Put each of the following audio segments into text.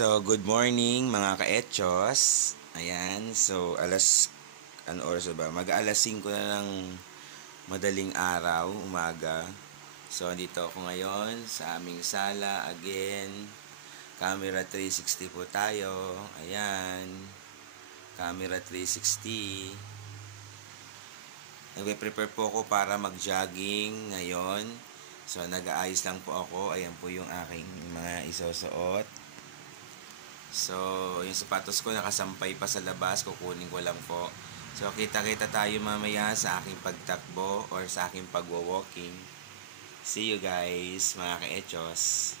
So, good morning mga ka-etchos. Ayan, so ano oras na ba? Mag-alas 5 na ng madaling araw, umaga. So, andito ako ngayon sa aming sala again. Camera 360 po tayo. Ayan. Camera 360. Nagpe-prepare po ako para mag-jogging ngayon. So, nag-aayos lang po ako. Ayan po yung aking mga isusuot. So, yung sapatos ko nakasampay pa sa labas, kukunin ko lang po. So, kita-kita tayo mamaya sa aking pagtakbo or sa aking pagwo-walking. See you guys, mga ka-echos.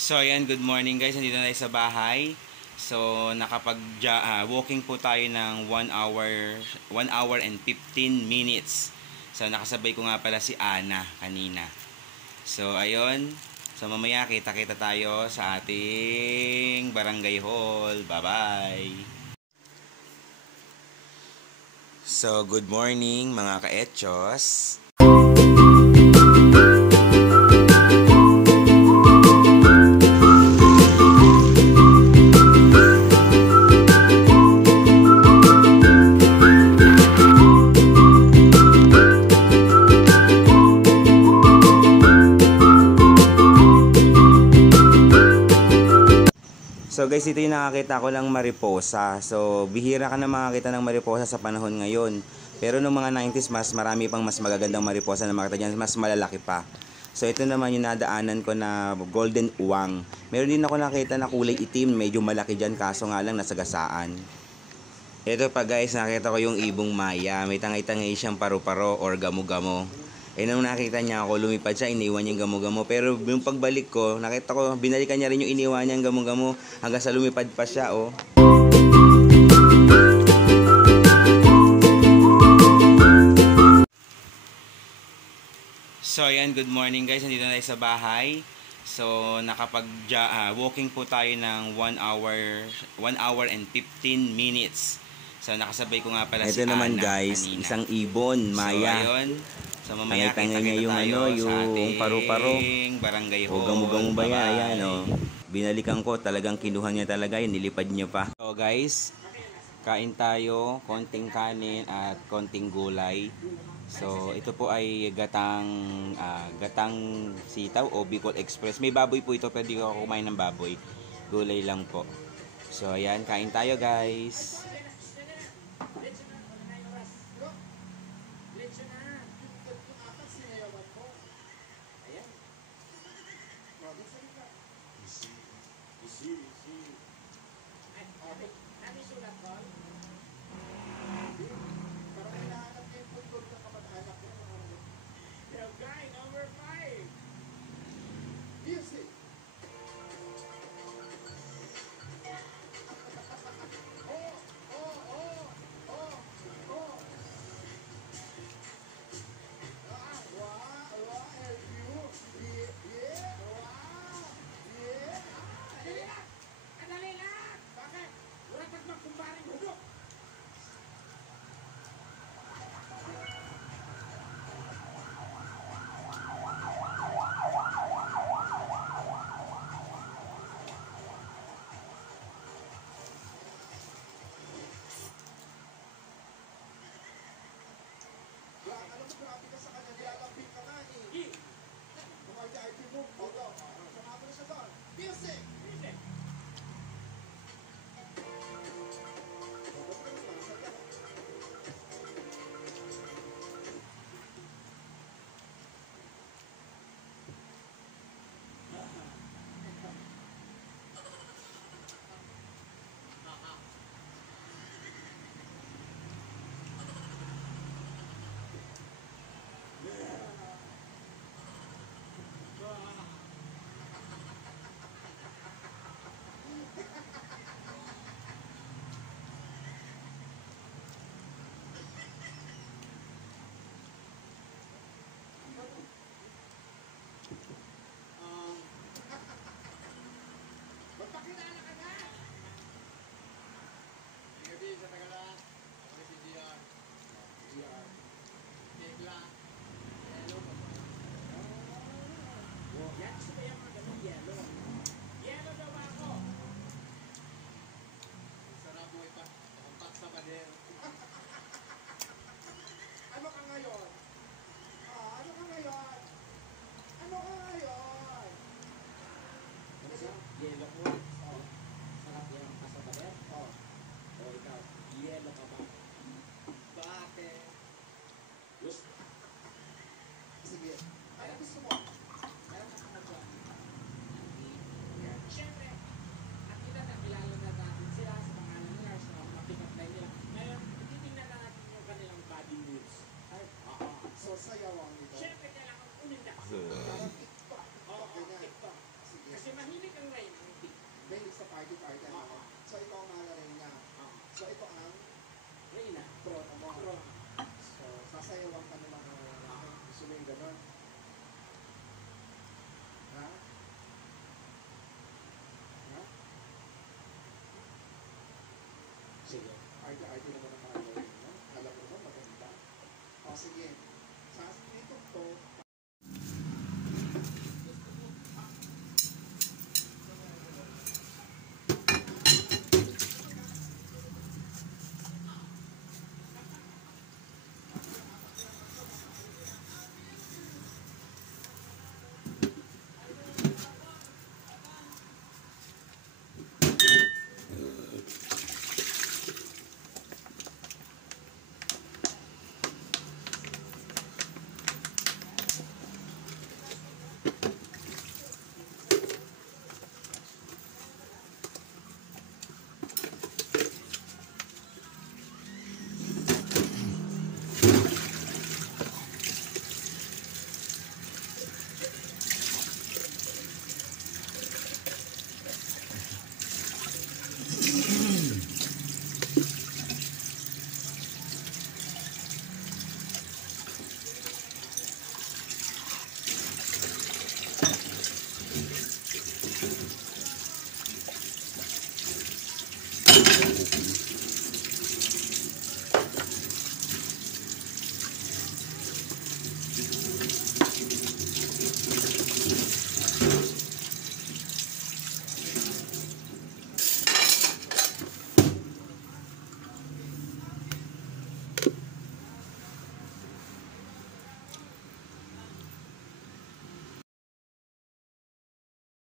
So ayan, good morning guys. Nandito na tayo sa bahay. So walking po tayo ng 1 hour and 15 minutes. So nakasabay ko nga pala si Ana kanina. So ayun, so mamaya kita-kita tayo sa ating barangay hall. Bye-bye. So good morning mga ka-etchos. So guys, ito yung nakakita ko lang mariposa. So bihira ka na makakita ng mariposa sa panahon ngayon. Pero noong mga 90s, marami pang mas magagandang mariposa na makita dyan, mas malalaki pa. So ito naman yung nadaanan ko na golden uwang. Meron din ako nakita na kulay itim, medyo malaki dyan, kaso nga lang nasagasaan. Ito pa guys, nakita ko yung ibong maya. May tangay-tangay siyang paru-paro or gamo-gamo. Nung nakita niya ako, lumipad siya, iniwan niya yung gamo-gamo. Pero yung pagbalik ko, nakita ko, binalikan niya rin yung iniwan niya yung gamo-gamo hanggang sa lumipad pa siya, oh. So ayan, good morning guys. Nandito na tayo sa bahay. So walking po tayo ng 1 hour and 15 minutes. So nakasabay ko nga pala si Ana. Ito naman guys, kanina. Isang ibon, maya. So ayun, so mamaya kita-kita niya yung tayo yung paru-paro. Barangay hall. O gamo-gamo ba yan? Ayan, oh. Binalikan ko, talagang kinuha niya talaga yun, nilipad niya pa. So guys, kain tayo, konting kanin at konting gulay. So ito po ay gatang sitaw o Bicol Express. May baboy po ito, pero di ko kumain ng baboy. Gulay lang po. So ayan, kain tayo guys. Siyempre, kailangan umindak. Parang TikTok. Oo, TikTok. Kasi mahilig party-party ano. So, ito ang mahal na rin niya. So, ito ang Reyna. trono mo. Trono. So, sasayawan ka ng mga gusto mo yung gano'n. Ha? Ha? Sige. Party-party naman ang mga gawin mo. Alam mo naman, maganda. O, sige.